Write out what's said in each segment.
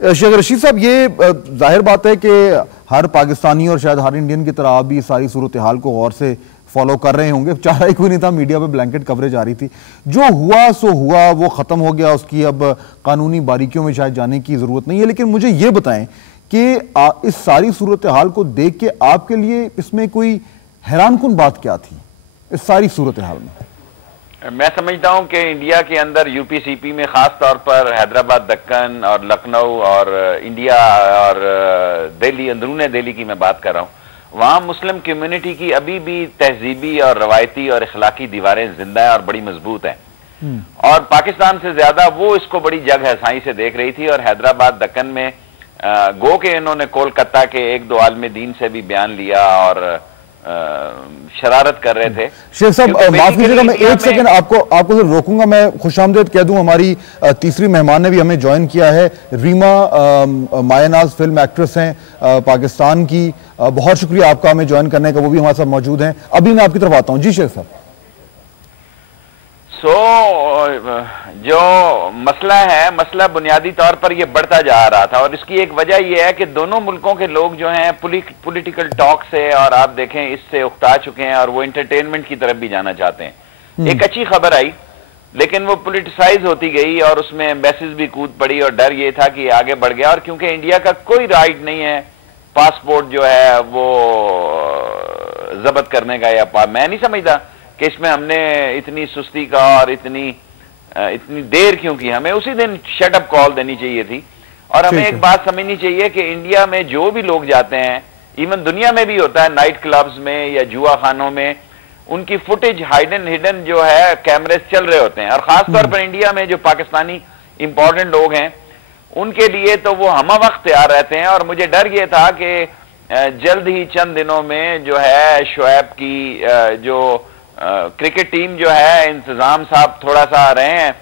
शेख रशीद साहब, ये जाहिर बात है कि हर पाकिस्तानी और शायद हर इंडियन की तरह आप भी सारी सूरत हाल को गौर से फॉलो कर रहे होंगे। चारा ही कोई नहीं था, मीडिया पे ब्लैंकेट कवरेज आ रही थी। जो हुआ सो हुआ, वो ख़त्म हो गया, उसकी अब कानूनी बारीकियों में शायद जाने की ज़रूरत नहीं है। लेकिन मुझे ये बताएं कि इस सारी सूरत हाल को देख के आपके लिए इसमें कोई हैरानकुन बात क्या थी इस सारी सूरत हाल में? मैं समझता हूं कि इंडिया के अंदर यूपी-सीपी में खास तौर पर हैदराबाद, दक्कन और लखनऊ और इंडिया और दिल्ली, अंदरूनी दिल्ली की मैं बात कर रहा हूं, वहां मुस्लिम कम्युनिटी की अभी भी तहजीबी और रवायती और इखलाकी दीवारें जिंदा है और बड़ी मजबूत हैं। और पाकिस्तान से ज्यादा वो इसको बड़ी जग हसाई से देख रही थी। और हैदराबाद, दक्कन में गो के इन्होंने कोलकाता के एक दो आलिम दीन से भी बयान लिया और शरारत कर रहे थे। शेख साहब माफ कीजिएगा, मैं एक सेकंड आपको रोकूंगा। मैं खुशामदीद कह दूं, हमारी तीसरी मेहमान ने भी हमें ज्वाइन किया है। रीमा मायानाज फिल्म एक्ट्रेस हैं पाकिस्तान की। बहुत शुक्रिया आपका हमें ज्वाइन करने का, वो भी हमारे साथ मौजूद हैं। अभी मैं आपकी तरफ आता हूं। जी शेख साहब। जो मसला है, मसला बुनियादी तौर पर यह बढ़ता जा रहा था और इसकी एक वजह यह है कि दोनों मुल्कों के लोग जो हैं पॉलिटिकल टॉक से, और आप देखें इससे उकता चुके हैं और वो एंटरटेनमेंट की तरफ भी जाना चाहते हैं। एक अच्छी खबर आई लेकिन वो पॉलिटिसाइज होती गई और उसमें एम्बेसीज भी कूद पड़ी और डर ये था कि आगे बढ़ गया। और क्योंकि इंडिया का कोई राइट नहीं है पासपोर्ट जो है वो जब्त करने का, या मैं नहीं समझता कि इसमें हमने इतनी सुस्ती का और इतनी देर क्यों की। हमें उसी दिन शट अप कॉल देनी चाहिए थी। और हमें एक बात समझनी चाहिए कि इंडिया में जो भी लोग जाते हैं, इवन दुनिया में भी होता है, नाइट क्लब्स में या जुआ खानों में, उनकी फुटेज हिडन जो है कैमरे चल रहे होते हैं। और खासतौर पर इंडिया में जो पाकिस्तानी इंपॉर्टेंट लोग हैं उनके लिए तो वो हम वक्त तैयार रहते हैं। और मुझे डर ये था कि जल्द ही चंद दिनों में जो है शोएब की जो क्रिकेट टीम जो है, इंतजाम साहब थोड़ा सा रहे हैं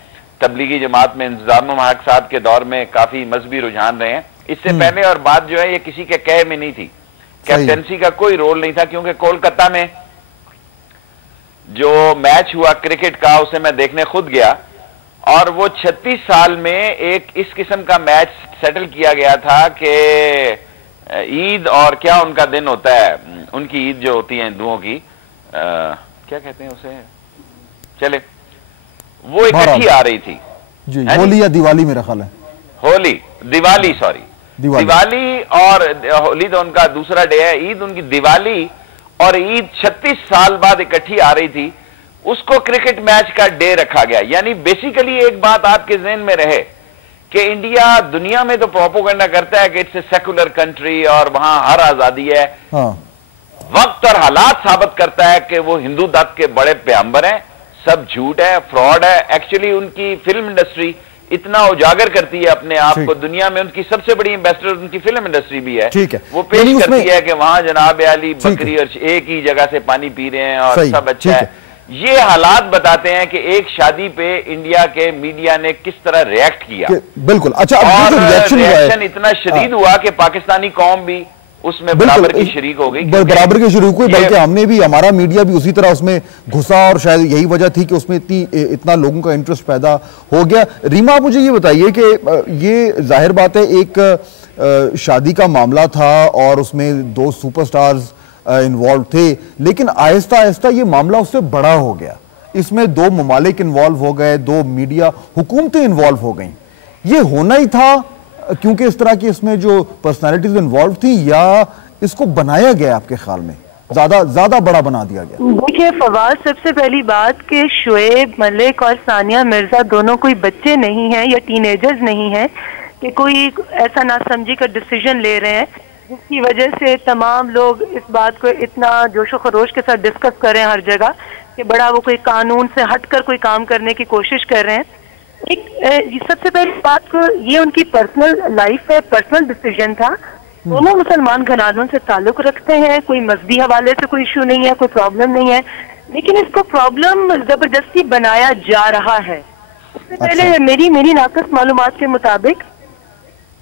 तबलीगी जमात में, इंतजाम हक साहब के दौर में काफी मजहबी रुझान रहे हैं। इससे पहले और बाद जो है ये किसी के कह में नहीं थी, कैप्टेंसी का कोई रोल नहीं था। क्योंकि कोलकाता में जो मैच हुआ क्रिकेट का, उसे मैं देखने खुद गया और वो 36 साल में एक इस किस्म का मैच सेटल किया गया था कि ईद और क्या उनका दिन होता है, उनकी ईद जो होती है हिंदुओं की, क्या कहते हैं उसे, चले, वो इकट्ठी आ रही थी जी, होली या दिवाली मेरा ख्याल है, होली, दिवाली, सॉरी दिवाली और होली तो उनका दूसरा डे है, ईद उनकी दिवाली, और ईद 36 साल बाद इकट्ठी आ रही थी, उसको क्रिकेट मैच का डे रखा गया। यानी बेसिकली एक बात आपके ज़हन में रहे कि इंडिया दुनिया में तो प्रोपोगेंडा करता है कि इट्स ए सेकुलर कंट्री और वहां हर आजादी है। हाँ। वक्त और हालात साबित करता है कि वो हिंदू धर्म के बड़े पैगंबर हैं, सब झूठ है, फ्रॉड है। एक्चुअली उनकी फिल्म इंडस्ट्री इतना उजागर करती है अपने आप को दुनिया में, उनकी सबसे बड़ी एम्बेसडर उनकी फिल्म इंडस्ट्री भी है। ठीक है, वो पेश करती है कि वहां जनाब अली बकरी और एक ही जगह से पानी पी रहे हैं और सब अच्छा है। ये हालात बताते हैं कि एक शादी पे इंडिया के मीडिया ने किस तरह रिएक्ट किया। बिल्कुल, अच्छा, और रिएक्शन इतना शदीद हुआ कि पाकिस्तानी कौम भी उसमें बराबर की शरीक हो गई, बराबर की शरीक हुई। बल्कि हमने भी, हमारा मीडिया भी उसी तरह उसमें घुसा और शायद यही वजह थी कि उसमें इतना लोगों का इंटरेस्ट पैदा हो गया। रीमा, आप मुझे ये बताइए कि ये जाहिर बात है एक शादी का मामला था और उसमें 2 सुपरस्टार्स इन्वॉल्व थे, लेकिन आहिस्ता आहिस्ता ये मामला उससे बड़ा हो गया। इसमें 2 ममालिक इन्वॉल्व हो गए, 2 मीडिया हुकूमतें इन्वॉल्व हो गई। ये होना ही था क्योंकि इस तरह की इसमें जो पर्सनालिटीज इन्वॉल्व थी, या इसको बनाया गया आपके ख्याल में ज्यादा बड़ा बना दिया गया? देखिए फवाद, सबसे पहली बात कि शोएब मलिक और सानिया मिर्जा दोनों कोई बच्चे नहीं हैं या टीनेजर्स नहीं हैं कि कोई ऐसा नासमझी का डिसीजन ले रहे हैं जिसकी वजह से तमाम लोग इस बात को इतना जोशो खरोश के साथ डिस्कस कर रहे हैं हर जगह कि बड़ा वो कोई कानून से हटकर कोई काम करने की कोशिश कर रहे हैं। एक सबसे पहली बात को, ये उनकी पर्सनल लाइफ है, पर्सनल डिसीजन था। दोनों मुसलमान घरानों से ताल्लुक रखते हैं, कोई मजहबी हवाले से कोई इशू नहीं है, कोई प्रॉब्लम नहीं है, लेकिन इसको प्रॉब्लम जबरदस्ती बनाया जा रहा है। उससे पहले मेरी नाकस मालूमात के मुताबिक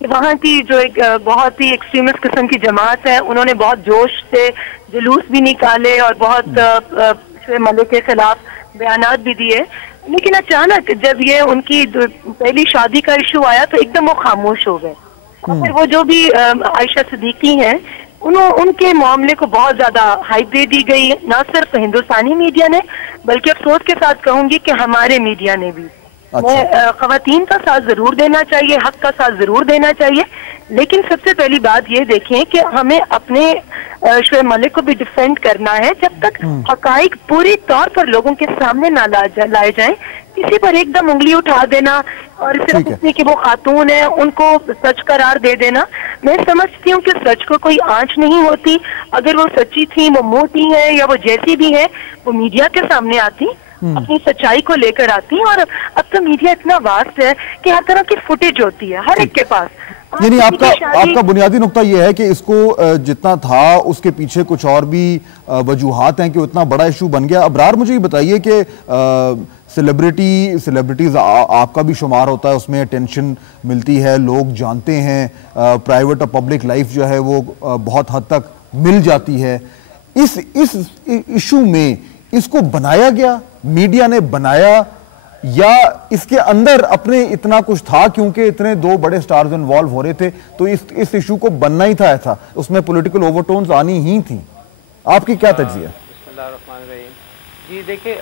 कि वहाँ की जो एक बहुत ही एक्सट्रीमिस्ट किस्म की जमात है, उन्होंने बहुत जोश से जुलूस भी निकाले और बहुत शोएब मलिक के खिलाफ बयानात भी दिए। लेकिन अचानक जब ये उनकी पहली शादी का इशू आया तो एकदम वो खामोश हो गए। और फिर वो जो भी आयशा सिद्दीकी हैं उनके मामले को बहुत ज्यादा हाइप दे दी गई, ना सिर्फ हिंदुस्तानी मीडिया ने बल्कि अफसोस के साथ कहूंगी कि हमारे मीडिया ने भी। अच्छा। खवातीन का साथ जरूर देना चाहिए, हक का साथ जरूर देना चाहिए, लेकिन सबसे पहली बात ये देखें कि हमें अपने शोएब मलिक को भी डिफेंड करना है। जब तक हकाइक पूरी तौर पर लोगों के सामने ना लाए जाएं, किसी पर एकदम उंगली उठा देना और सिर्फ इसलिए कि वो खातून है उनको सच करार दे देना, मैं समझती हूँ कि सच को कोई आंच नहीं होती। अगर वो सच्ची थी, वो मोटी है या वो जैसी भी है, वो मीडिया के सामने आती, अपनी सच्चाई को लेकर आती। और अब तो मीडिया इतना वास्ट है कि हर तरह की फुटेज होती है हर एक के पास। यानी आपका बुनियादी नुक्ता यह है कि इसको जितना था उसके पीछे कुछ और भी वजूहात हैं कि उतना बड़ा इशू बन गया। अबरार, मुझे ये बताइए कि सेलिब्रिटीज आपका भी शुमार होता है, उसमें टेंशन मिलती है, लोग जानते हैं, प्राइवेट और पब्लिक लाइफ जो है वो बहुत हद तक मिल जाती है। इस इशू में इसको बनाया गया, मीडिया ने बनाया, या इसके अंदर अपने इतना कुछ था क्योंकि इतने दो बड़े स्टार्स इन्वॉल्व हो रहे थे तो इस इशू को बनना ही था ऐसा, उसमें पॉलिटिकल ओवरटोन्स आनी ही थी। आपकी क्या तज्जिया? जी देखिए,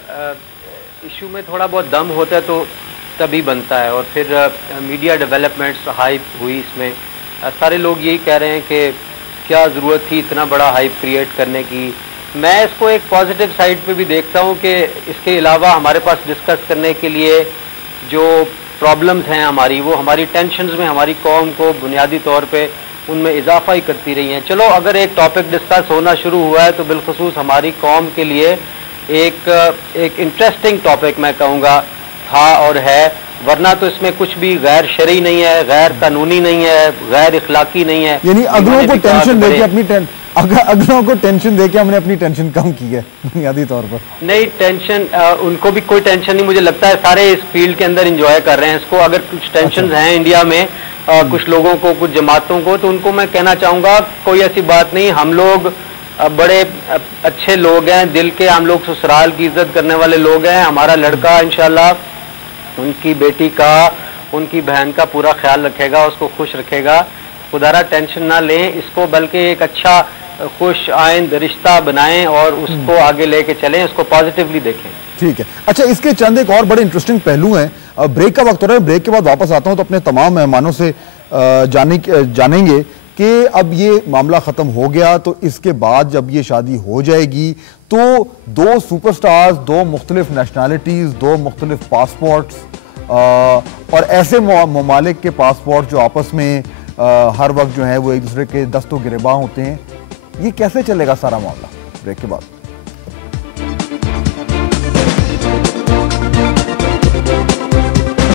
इशू में थोड़ा बहुत दम होता है तो तभी बनता है, और फिर मीडिया डेवलपमेंट्स हाइप हुई इसमें। सारे लोग यही कह रहे हैं कि क्या ज़रूरत थी इतना बड़ा हाइप क्रिएट करने की। मैं इसको एक पॉजिटिव साइड पे भी देखता हूँ कि इसके अलावा हमारे पास डिस्कस करने के लिए जो प्रॉब्लम्स हैं हमारी, वो हमारी टेंशन्स में हमारी कौम को बुनियादी तौर पे उनमें इजाफा ही करती रही हैं। चलो अगर एक टॉपिक डिस्कस होना शुरू हुआ है तो बिलखुसूस हमारी कौम के लिए एक इंटरेस्टिंग टॉपिक मैं कहूँगा था और है, वरना तो इसमें कुछ भी गैर शरई नहीं है, गैर कानूनी नहीं है, गैर इखलाकी नहीं है। यानी अगलों को टेंशन देके अगलों को टेंशन देके हमने अपनी टेंशन कम की है बुनियादी तौर पर। नहीं, टेंशन उनको भी कोई टेंशन नहीं, मुझे लगता है सारे इस फील्ड के अंदर एंजॉय कर रहे हैं इसको। अगर कुछ टेंशन हैं इंडिया में कुछ लोगों को, कुछ जमातों को, तो उनको मैं कहना चाहूँगा कोई ऐसी बात नहीं। हम लोग बड़े अच्छे लोग हैं, दिल के हम लोग ससुराल की इज्जत करने वाले लोग हैं। हमारा लड़का इंशाल्लाह उनकी बेटी का, उनकी बहन का पूरा ख्याल रखेगा, उसको खुश रखेगा। खुदारा टेंशन ना लें इसको, बल्कि एक अच्छा खुश आइंद रिश्ता बनाएं और उसको आगे लेके चलें, उसको पॉजिटिवली देखें। ठीक है। अच्छा, इसके चंद एक और बड़े इंटरेस्टिंग पहलू हैं। ब्रेक का वक्त हो रहा है, ब्रेक के बाद वापस आता हूं तो अपने तमाम मेहमानों से जानेंगे कि अब ये मामला खत्म हो गया तो इसके बाद जब ये शादी हो जाएगी तो दो सुपरस्टार्स, दो मुख्तलिफ नेशनैलिटीज, दो मुख्तलिफ पासपोर्ट्स और ऐसे ममालिक के पासपोर्ट जो आपस में हर वक्त जो है वो एक दूसरे के दस्तों गिरबां होते हैं, ये कैसे चलेगा सारा मामला? ब्रेक के बाद।